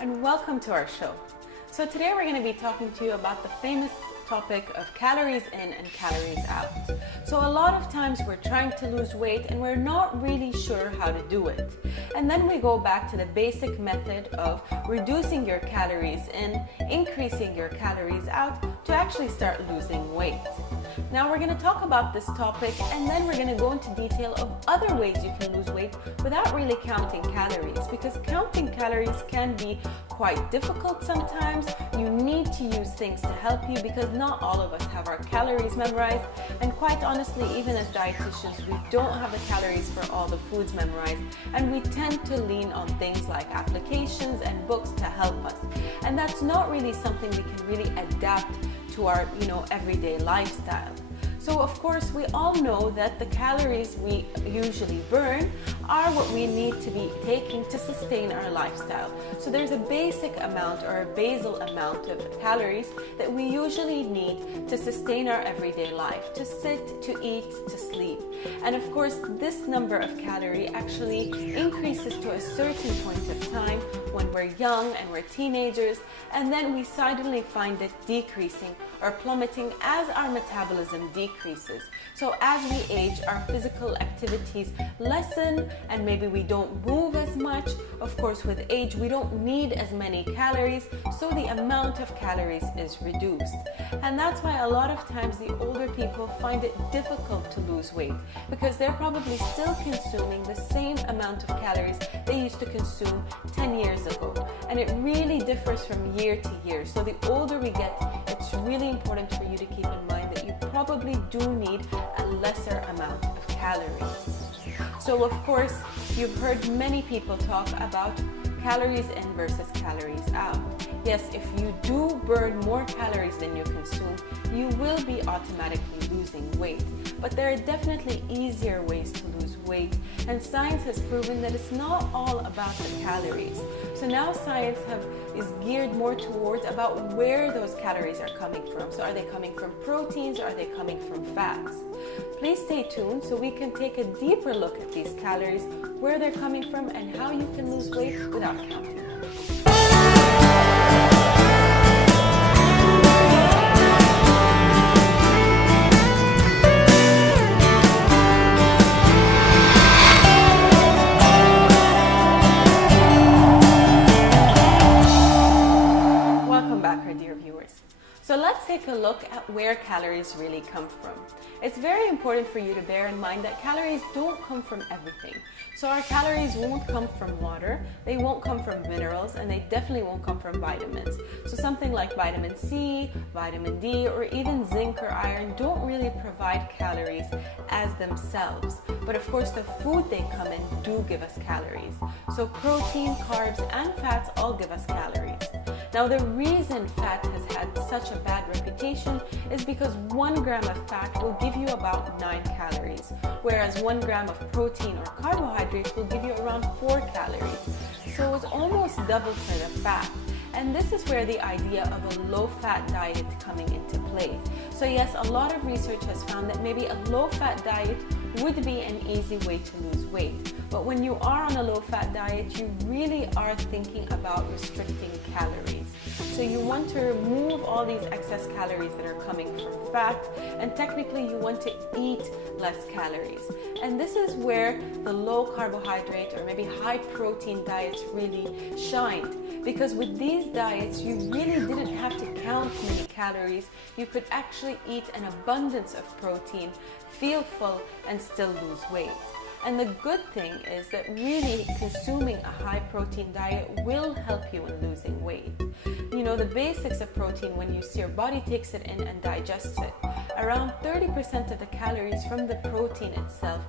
and welcome to our show. So today we're going to be talking to you about the famous topic of calories in and calories out. So a lot of times we're trying to lose weight and we're not really sure how to do it. And then we go back to the basic method of reducing your calories in, increasing your calories out to actually start losing weight. Now we're going to talk about this topic and then we're going to go into detail of other ways you can lose weight without really counting calories, because counting calories can be quite difficult sometimes. You need to use things to help you because not all of us have our calories memorized, and quite honestly, even as dietitians, we don't have the calories for all the foods memorized, and we tend to lean on things like applications and books to help us, and that's not really something we can really adapt to our everyday lifestyle. So of course we all know that the calories we usually burn are what we need to be taking to sustain our lifestyle. So there's a basic amount or a basal amount of calories that we usually need to sustain our everyday life, to sit, to eat, to sleep. And of course this number of calories actually increases to a certain point of time when we're young and we're teenagers, and then we suddenly find it decreasing or plummeting as our metabolism decreases. So as we age, our physical activities lessen and maybe we don't move as much. Of course, with age, we don't need as many calories, so the amount of calories is reduced. And that's why a lot of times the older people find it difficult to lose weight, because they're probably still consuming the same amount of calories they used to consume 10 years ago. And it really differs from year to year. So the older we get, it's really important for you to keep in mind that you probably do need a lesser amount of calories. So of course, you've heard many people talk about calories in versus calories out. Yes, if you do burn more calories than you consume, you will be automatically losing weight. But there are definitely easier ways to lose weight, and science has proven that it's not all about the calories. So now science is geared more towards about where those calories are coming from. So are they coming from proteins or are they coming from fats? Please stay tuned so we can take a deeper look at these calories, where they're coming from, and how you can lose weight without counting them. So let's take a look at where calories really come from. It's very important for you to bear in mind that calories don't come from everything. So our calories won't come from water, they won't come from minerals, and they definitely won't come from vitamins. So something like vitamin C, vitamin D, or even zinc or iron don't really provide calories as themselves. But of course the food they come in do give us calories. So protein, carbs, and fats all give us calories. Now the reason fat has had such a bad reputation is because 1 gram of fat will give you about 9 calories, whereas 1 gram of protein or carbohydrates will give you around 4 calories. So it's almost double for the fat. And this is where the idea of a low-fat diet coming into play. So yes, a lot of research has found that maybe a low-fat diet would be an easy way to lose weight. But when you are on a low-fat diet, you really are thinking about restricting calories. So you want to remove all these excess calories that are coming from fat, and technically you want to eat less calories. And this is where the low carbohydrate or maybe high protein diets really shined. Because with these diets, you really didn't have to count many calories. You could actually eat an abundance of protein, feel full, and still lose weight. And the good thing is that really consuming a high protein diet will help you in losing weight. You know, the basics of protein, when your body takes it in and digests it, around 30% of the calories from the protein itself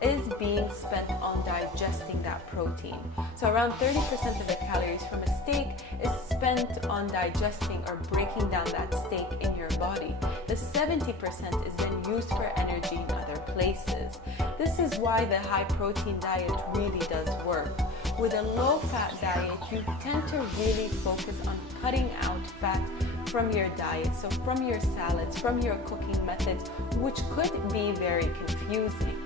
is being spent on digesting that protein. So around 30% of the calories from a steak is spent on digesting or breaking down that steak in your body. The 70% is then used for energy in other places. This is why the high protein diet really does work. With a low fat diet, you tend to really focus on cutting out fat from your diet, so from your salads, from your cooking methods, which could be very confusing.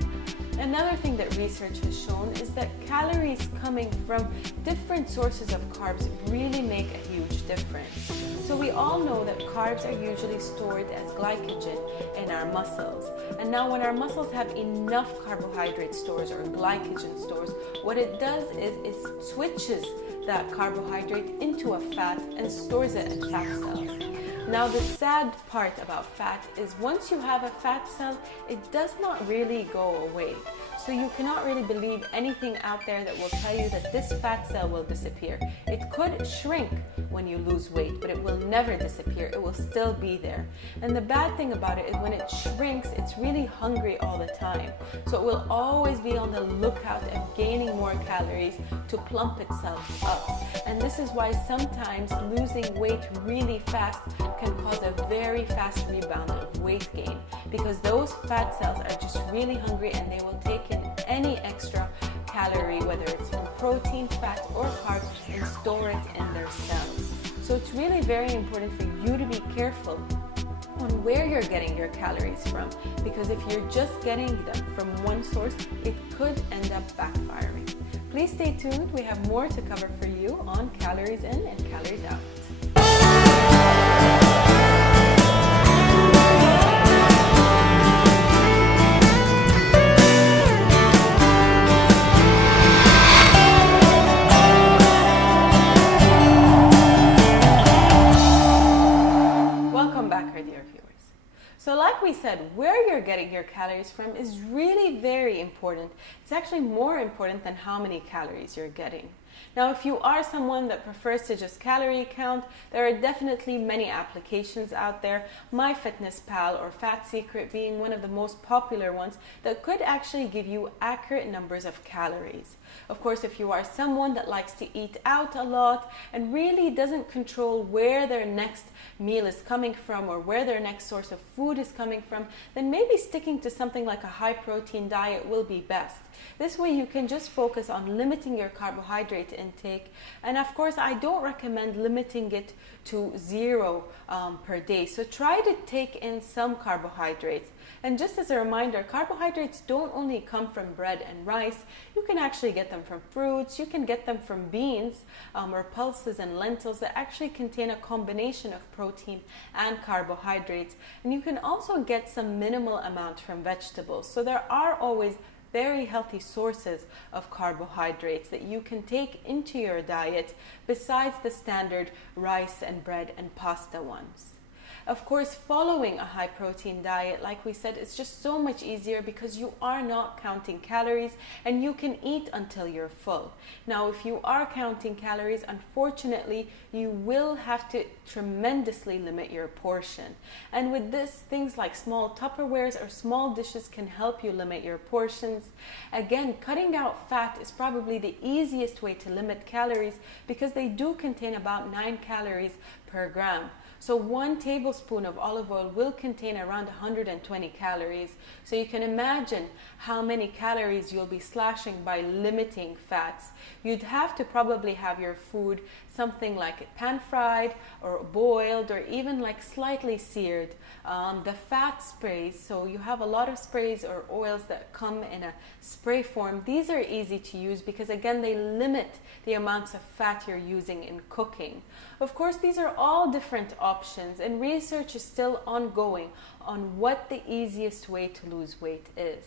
Another thing that research has shown is that calories coming from different sources of carbs really make a huge difference. So we all know that carbs are usually stored as glycogen in our muscles. And now when our muscles have enough carbohydrate stores or glycogen stores, what it does is it switches that carbohydrate into a fat and stores it in fat cells. Now the sad part about fat is once you have a fat cell, it does not really go away. So you cannot really believe anything out there that will tell you that this fat cell will disappear. It could shrink when you lose weight, but it will never disappear. It will still be there. And the bad thing about it is when it shrinks, it's really hungry all the time. So it will always be on the lookout and gaining more calories to plump itself up. And this is why sometimes losing weight really fast can cause a very fast rebound of weight gain, because those fat cells are just really hungry and they will take in any extra calorie, whether it's from protein, fat, or carbs, and store it in their cells. So it's really very important for you to be careful on where you're getting your calories from, because if you're just getting them from one source, it could end up backfiring. Please stay tuned. We have more to cover for you on calories in and calories out. So like we said, where you're getting your calories from is really very important. It's actually more important than how many calories you're getting. Now, if you are someone that prefers to just calorie count, there are definitely many applications out there, MyFitnessPal or Fat Secret being one of the most popular ones that could actually give you accurate numbers of calories. Of course, if you are someone that likes to eat out a lot and really doesn't control where their next meal is coming from or where their next source of food is coming from, then maybe sticking to something like a high protein diet will be best. This way you can just focus on limiting your carbohydrate intake, and of course I don't recommend limiting it to 0 per day. So try to take in some carbohydrates. And just as a reminder, carbohydrates don't only come from bread and rice. You can actually get them from fruits, you can get them from beans or pulses and lentils that actually contain a combination of protein and carbohydrates. And you can also get some minimal amount from vegetables. So there are always very healthy sources of carbohydrates that you can take into your diet besides the standard rice and bread and pasta ones. Of course, following a high protein diet, like we said, is just so much easier because you are not counting calories and you can eat until you're full. Now, if you are counting calories, unfortunately, you will have to tremendously limit your portion. And with this, things like small Tupperwares or small dishes can help you limit your portions. Again, cutting out fat is probably the easiest way to limit calories because they do contain about 9 calories per gram. So 1 tablespoon of olive oil will contain around 120 calories. So you can imagine how many calories you'll be slashing by limiting fats. You'd have to probably have your food something like pan fried or boiled or even like slightly seared. The fat sprays, so you have a lot of sprays or oils that come in a spray form. These are easy to use because again they limit the amounts of fat you're using in cooking. Of course, these are all different options and research is still ongoing on what the easiest way to lose weight is.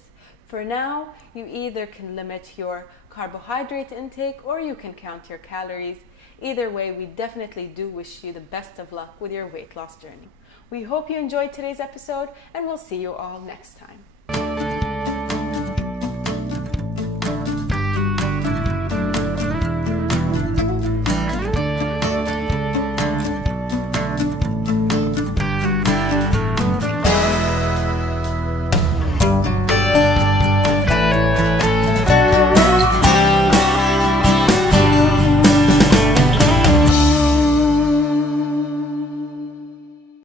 For now, you either can limit your carbohydrate intake or you can count your calories. Either way, we definitely do wish you the best of luck with your weight loss journey. We hope you enjoyed today's episode and we'll see you all next time.